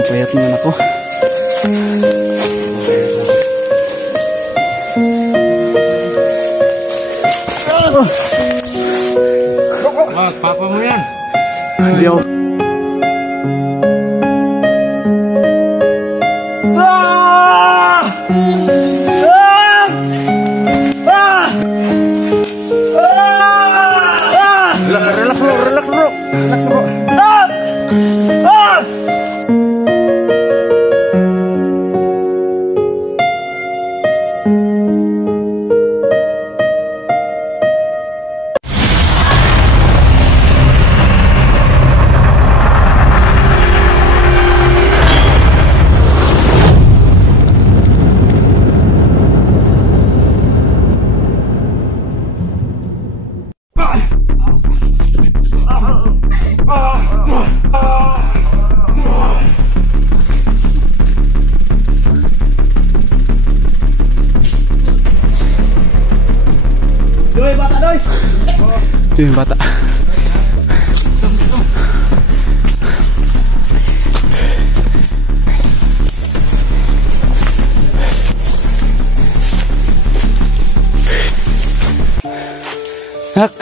Sobrang payat naman ako. Papa mo yan. Hindi ako. Relax bro, relax bro. Relax bro. Doy, bata doy. Ito yung bata. Nak.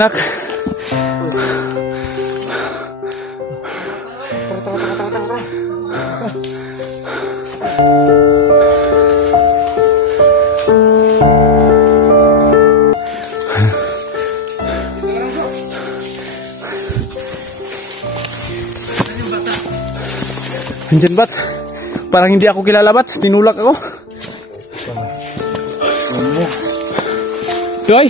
Nak. Andyan Bats, parang hindi ako kilala Bats, tinulak ako. Doy!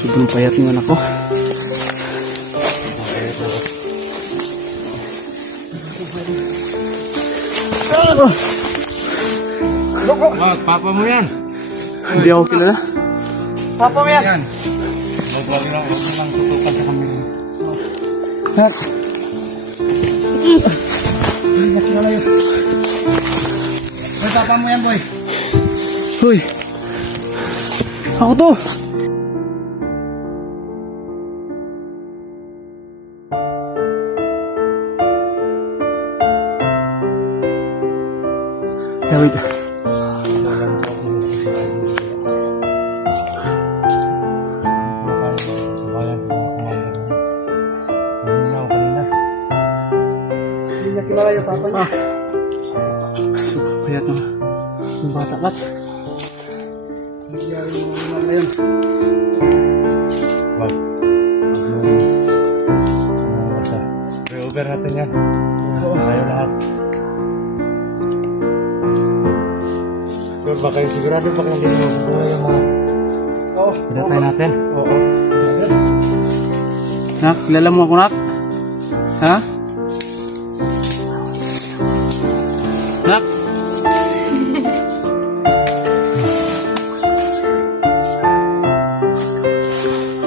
Sobrang payat naman ako. Papa mo yan. Hindi ako kilala. Papa mo yan. Huwag lang tutukan sa kami. Nak. Hindi na kilala yun. Boy, papa mo yan boy. Uy. Ako to. Wait. Hindi na kilala yung papa niya. Payat naman. Yung bata Bat. Hindi yari yung mga ngayon. Wag. Basta. Pre-over natin yan. Tayo lahat. Baka yung sigurado baka hindi mo mabubuhay yung mga pinatay natin. Oo. Nak, kilala mo ako Nak? Ha? Nak?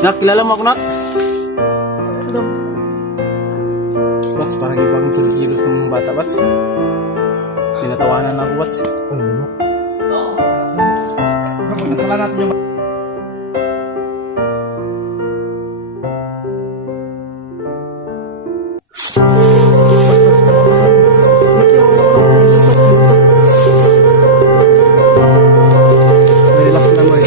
Nak, kilala mo ako Nak? Bats, parang ibang kilos ng bata Bats. Pinatawanan ako Bats. Oh, ano? Nasalan natin yung relax lang boy.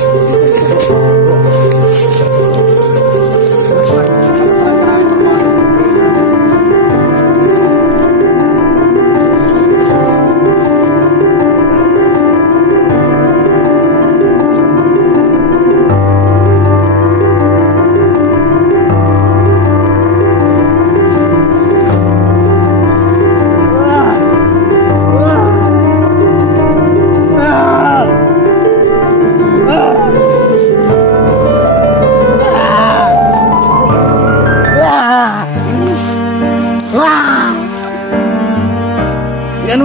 Ano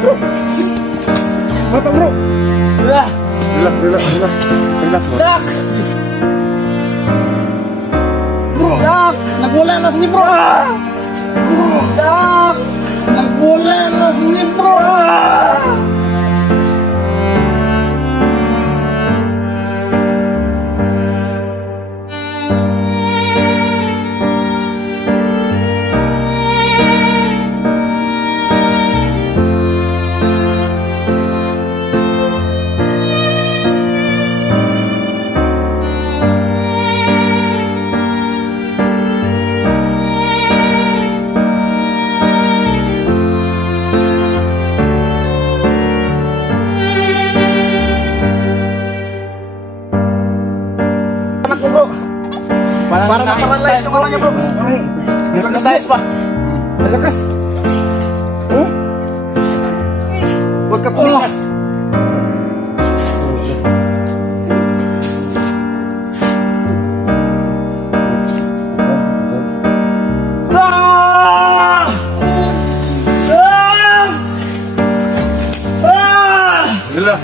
bro? Mata bro. Relax bro. Bro, nagwala na si bro. Nagmula na si bro! Anak mo bro! Para maparalyze yung kawan niya bro! Meron na tayo pa. Malakas! Oh? Huwag ka pumikas! Relax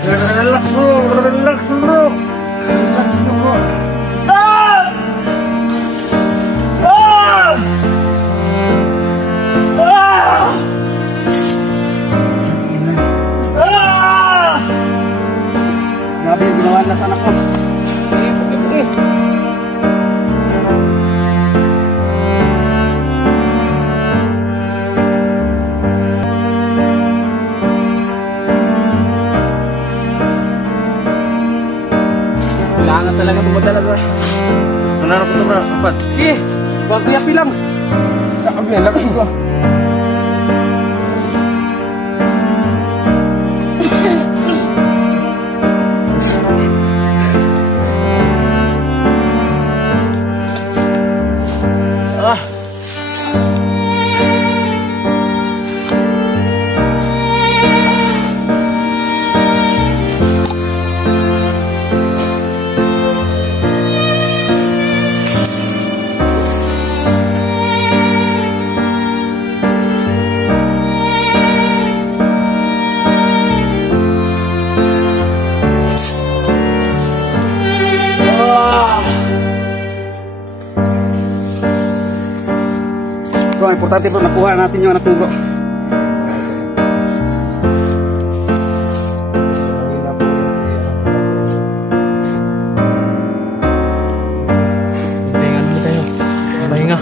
bro. Relax bro. Relax mo bro! Grabe yung ginawa na sa anak ko. Kailangan talaga pumadala bro. Nanarap ko bro. Apat. Sige! Babi-api lang! Sabi, lakas bro. Bro, importante bro, nakuha natin yung anak mo bro. Pahinga muna tayo. Pahinga.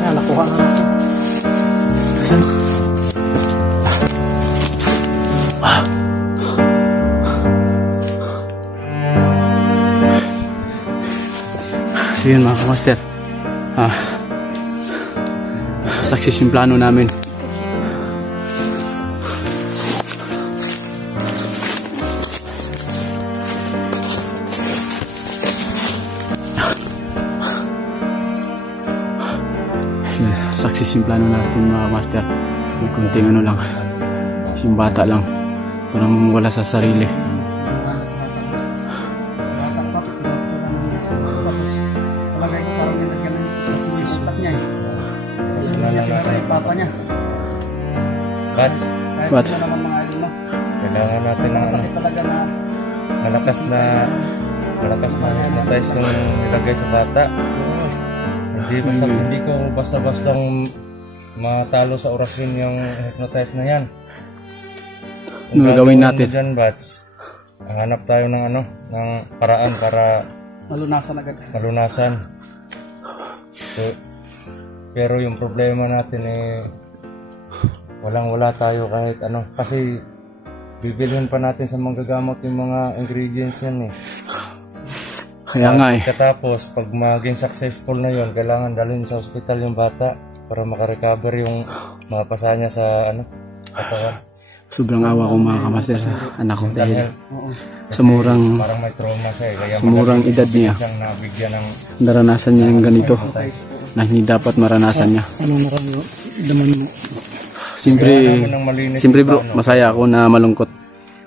Ayan, nakuha na natin. Saan? So yun mga kamaster. Success yung plano namin. Success yung plano natin mga master. May kunting ano lang, yung bata lang, parang wala sa sarili. Palagay ko parang nilagyan ng isa sa utak niya eh. Kasi nilagyan yung papa niya. Bats, Kahit What? sila naman mga alin mo. kailangan natin ng Masakit talaga na malakas na hypnotize yung nilagay sa bata. Hindi ko basta-bastang matalo sa orasyon yung hypnotize na yan. Ano gagawin natin? Dyan, Bats, hanap tayo ng ng paraan para malunasan agad. malunasan. So, pero yung problema natin walang-wala tayo kahit kasi bibilhin pa natin sa manggagamot yung mga ingredients yan Kaya nga Katapos, pag maging successful na yon, kailangan dalhin sa ospital yung bata para makarecover yung mga pasa niya sa katawan. sobrang awa ko mga kamaster sa anak ko dahil Oo. sa murang Parang may trauma siya kaya sa murang edad niya siyang nabigyan ng naranasan niya yung ganito na hindi dapat maranasan niya. Anong naman mo? Siyempre bro, masaya ako na malungkot.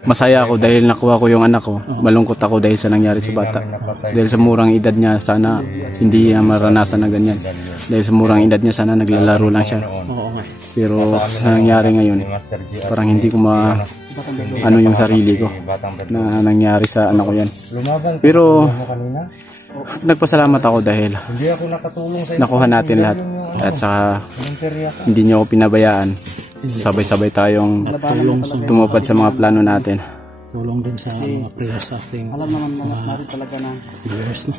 Masaya ako dahil nakuha ko yung anak ko. Malungkot ako dahil sa nangyari sa bata. Dahil sa murang edad niya, sana hindi niya maranasan na ganyan. Dahil sa murang edad niya, sana naglalaro lang siya. Oo nga. Pero sa nangyari ngayon, parang hindi ko yung sarili ko na nangyari sa anak ko yan. lumaban Pero kanina. nagpasalamat ako dahil Hindi ako nakatulong sa nakuha natin lahat. At saka hindi niyo ako pinabayaan. Sabay-sabay tayong tumupad sa mga plano natin. Tulong din sa mga prayers sa ating Alam naman na rin talaga na viewers, no?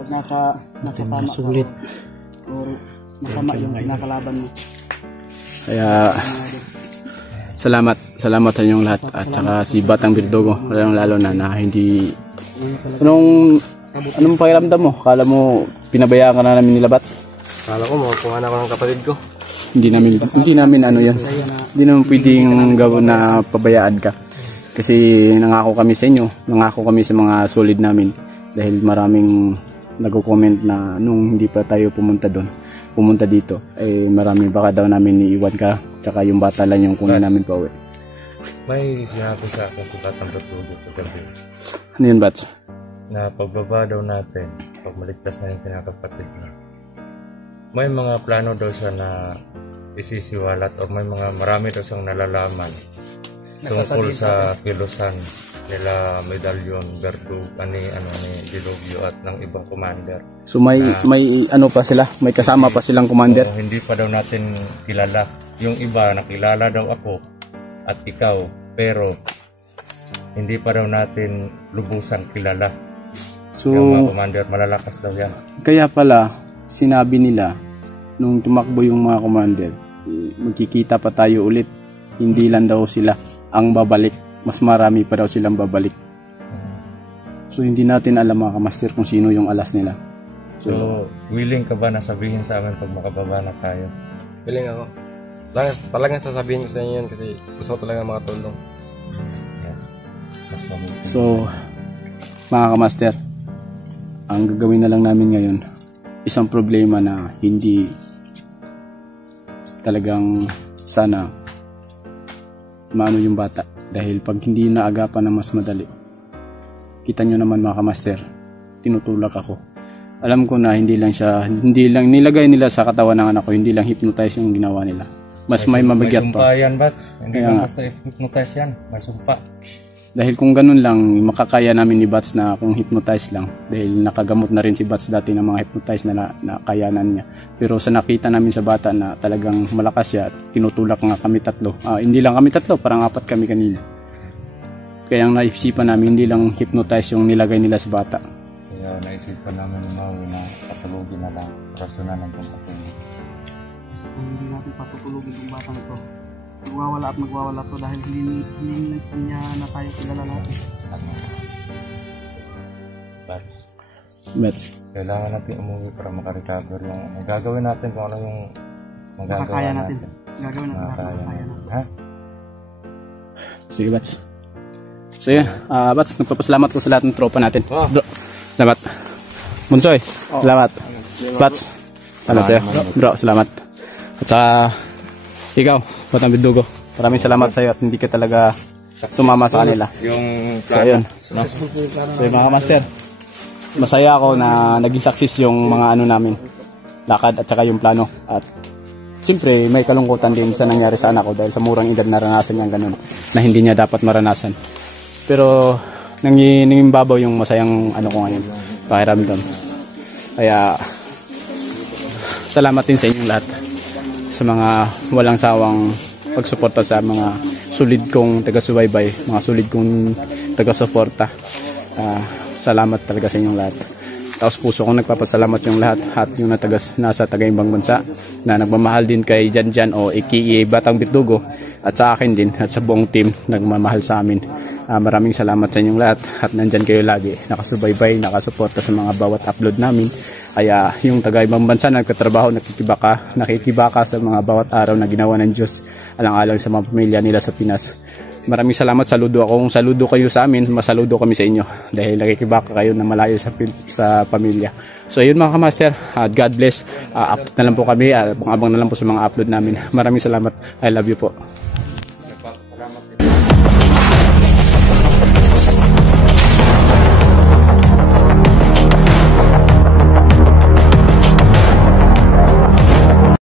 pag nasa tama ka Sulit. or masama yung kinakalaban mo. Kaya salamat sa inyong lahat. At saka si Batang Birdugo, lalo na hindi... Anong pakiramdam mo? Kala mo pinabayaan ka na namin nila, Bats? Kala ko makukuha na ako ng kapatid ko. Hindi namin ano yan. Hindi naman pwedeng gawin na pabayaan ka. Kasi nangako kami sa inyo, nangako kami sa mga solid namin. Dahil maraming nagko-comment na nung hindi pa tayo pumunta dito, eh maraming baka daw namin iiwan ka. Tsaka yung bata lang yung kunin namin pa uwi. May sinabi sa akin si Batang Birdugo kagabi Ano yun, Bats? na pagbaba daw natin, pag maligtas na yung kinakapatid niya, may mga plano daw siya na isisiwalat o may mga marami daw siyang nalalaman tungkol sa kilusan nila Medallion, Birdugo, ni Dilubyo at ng ibang commander. So may ano pa sila, may kasama pa silang commander. O, hindi pa daw natin kilala. Yung iba nakilala daw ako at ikaw, pero hindi pa daw natin lubusan kilala. So Yung mga commander malalakas daw yan. kaya pala sinabi nila nung tumakbo yung mga commander, magkikita pa tayo ulit. Hindi lang daw sila ang babalik, mas marami pa daw silang babalik. So hindi natin alam mga kamaster kung sino yung alas nila. So, willing ka ba na sabihin sa amin pag makababa na tayo? Piling ako. Talagang sasabihin ko sa inyo yun kasi gusto ko talaga makatulong. Mas mabuti. So mga kamaster, ang gagawin na lang namin ngayon, isang problema na hindi talagang sana maano yung bata. Dahil pag hindi naagapan ng mas madali, kita nyo naman mga kamaster, tinutulak ako. Alam ko na hindi lang nilagay nila sa katawan ng anak ko, hindi lang hypnotize yung ginawa nila. Mas may mabigat May sumpa pa. yan, Bats. Hindi Kaya lang nga. basta hypnotize yan. May sumpa. Dahil kung ganun lang, makakaya namin ni Bats na kung hypnotize lang. Dahil nakagamot na rin si Bats dati ng mga hypnotize na kayanan niya. Pero sa nakita namin sa bata na talagang malakas siya, tinutulak nga kami tatlo. Hindi lang kami tatlo, parang 4 kami kanina. Kaya ang naisipan namin, hindi lang hypnotize yung nilagay nila sa bata. Kaya naisipan namin ni Maui na patulogin na lang. Rasonan ng pagpatulog. Kasi kung hindi natin patutulugin yung batang ito, magwawala to dahil hindi niya na tayo kilala natin. Bats. Bats. Kailangan natin umuwi para makarecover yung gagawin natin kung ano yung magagawa Makakaya natin. natin. Gagawin natin lahat ng Makakaya kaya natin. natin. Ha? Sige, Bats. So yun, Bats, nagpapasalamat ko sa lahat ng tropa natin. Bro, salamat. Bunsoy, salamat. Bats, salamat sa'yo. Bro, salamat. At saka, ikaw, Batang Birdugo, maraming salamat sa'yo at hindi ka talaga sumama sa kanila. Yung So yun. So yun, mga master, masaya ako na naging success yung mga ano namin, lakad at saka yung plano. At siyempre may kalungkutan din sa nangyari sa anak ko dahil sa murang edad naranasan niya ganun na hindi niya dapat maranasan. Pero nangimbabaw yung masayang ano ko ngayon, pakiramdam. Kaya salamat din sa inyong lahat sa mga walang sawang pagsuporta sa mga solid kong taga-subaybay, mga solid kong taga-suporta. Salamat talaga sa inyong lahat. Tapos puso kong nagpapasalamat yung lahat at yung nasa taga-ibang bansa na nagmamahal din kay Jan o aka Batang Birdugo at sa akin din at sa buong team nagmamahal sa amin. Maraming salamat sa inyong lahat at nandyan kayo lagi nakasubaybay, nakasuporta sa mga bawat upload namin. Kaya yung taga-ibang bansa nagtatrabaho, nakikibaka sa mga bawat araw na ginawa ng Diyos alang-alang sa mga pamilya nila sa Pinas. Maraming salamat, saludo ako. Kung saludo kayo sa amin, masaludo kami sa inyo dahil nakikibaka kayo na malayo sa pamilya. So yun mga kamaster, God bless. Update na lang po kami, abang na lang po sa mga upload namin. Maraming salamat. I love you po.